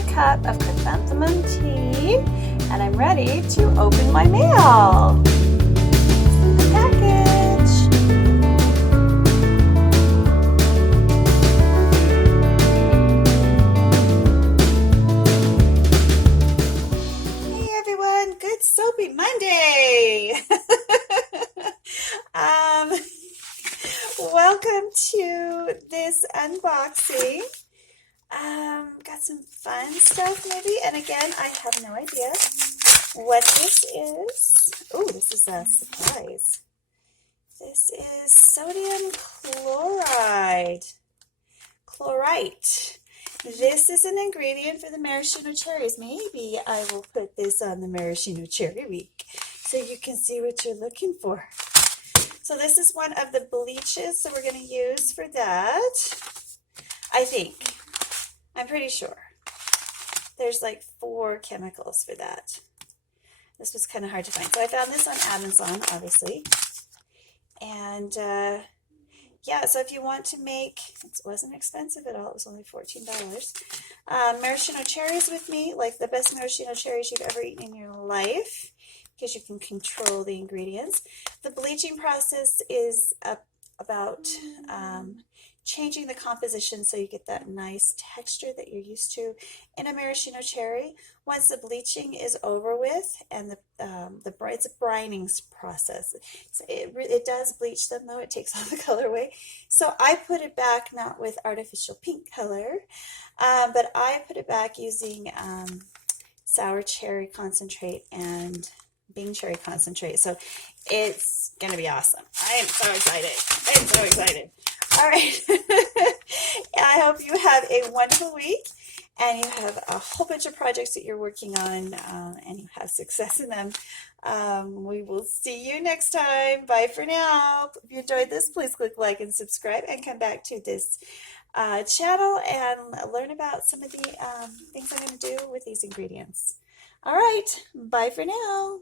my cup of chrysanthemum tea, and I'm ready to open my mail. The package. Hey everyone, good soapy Monday. Welcome to this unboxing. Got some fun stuff maybe, and again, I have no idea what this is. Oh, this is a surprise. This is sodium chloride. Chlorite. This is an ingredient for the maraschino cherries. Maybe I will put this on the maraschino cherry week so you can see what you're looking for. So this is one of the bleaches that we're going to use for that. I think. I'm pretty sure. There's like 4 chemicals for that. This was kind of hard to find. So I found this on Amazon, obviously. And yeah, so if you want to make, it wasn't expensive at all. It was only $14. Maraschino cherries with me, like the best maraschino cherries you've ever eaten in your life, because you can control the ingredients. The bleaching process is about changing the composition so you get that nice texture that you're used to in a maraschino cherry. Once the bleaching is over with, and it's a brining process. So it does bleach them, though. It takes all the color away. So I put it back not with artificial pink color, but I put it back using sour cherry concentrate and Bing cherry concentrate. So it's going to be awesome. I am so excited. I am so excited. All right. I hope you have a wonderful week and you have a whole bunch of projects that you're working on and you have success in them. We will see you next time. Bye for now. If you enjoyed this, please click like and subscribe and come back to this channel and learn about some of the things I'm going to do with these ingredients. All right. Bye for now.